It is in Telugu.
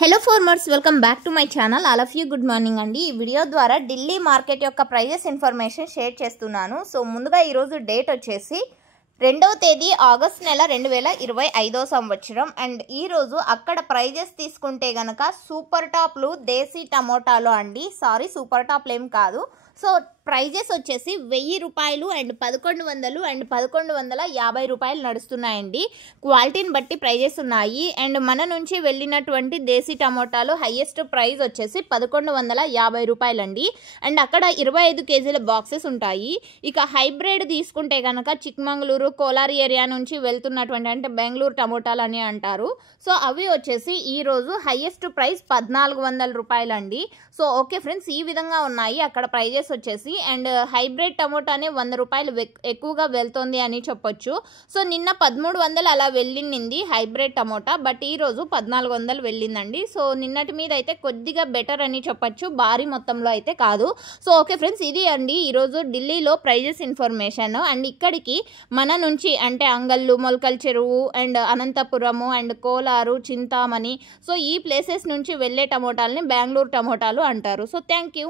Hello farmers, welcome back to my channel. All of you good morning అండి. ఈ వీడియో ద్వారా ఢిల్లీ మార్కెట్ యొక్క ప్రైజెస్ ఇన్ఫర్మేషన్ షేర్ చేస్తున్నాను. సో ముందుగా ఈరోజు డేట్ వచ్చేసి 2వ తేదీ ఆగస్ట్ నెల 2025 సంవత్సరం. అండ్ ఈరోజు అక్కడ ప్రైజెస్ తీసుకుంటే కనుక సూపర్ టాప్లు దేశీ టమోటాలు అండి. సారీ, సూపర్ టాప్లు ఏం కాదు. సో ప్రైజెస్ వచ్చేసి 1000 రూపాయలు అండ్ 1100 అండ్ 1150 రూపాయలు నడుస్తున్నాయండి. క్వాలిటీని బట్టి ప్రైజెస్ ఉన్నాయి. అండ్ మన నుంచి వెళ్ళినటువంటి దేశీ టమోటాలు హైయెస్ట్ ప్రైస్ వచ్చేసి 1150 రూపాయలు అండి. అండ్ అక్కడ 25 కేజీల బాక్సెస్ ఉంటాయి. ఇక హైబ్రిడ్ తీసుకుంటే కనుక చిక్మంగళూరు, కోలార్ ఏరియా నుంచి వెళ్తున్నటువంటి, అంటే బెంగళూరు టమోటాలు అని అంటారు. సో అవి వచ్చేసి ఈరోజు హైయెస్ట్ ప్రైస్ 1400 రూపాయలు అండి. సో ఓకే ఫ్రెండ్స్, ఈ విధంగా ఉన్నాయి అక్కడ ప్రైజెస్ వచ్చేసి. అండ్ హైబ్రిడ్ టమోటానే 100 రూపాయలు ఎక్కువగా వెళ్తుంది అని చెప్పొచ్చు. సో నిన్న 1300 అలా వెళ్ళింది హైబ్రిడ్ టమోటా, బట్ ఈరోజు 1400 వెళ్ళిందండి. సో నిన్నటి మీద అయితే కొద్దిగా బెటర్ అని చెప్పొచ్చు, భారీ మొత్తంలో అయితే కాదు. సో ఓకే ఫ్రెండ్స్, ఇది అండి ఈరోజు ఢిల్లీలో ప్రైజెస్ ఇన్ఫర్మేషన్. అండ్ ఇక్కడికి మన నుంచి అంటే Angallu, Molakalcheruvu and Anantapur and Kolar, Chintamani, so ఈ ప్లేసెస్ నుంచి వెళ్ళే టమోటాలని బెంగళూరు టమోటాలు అంటారు. So thank you.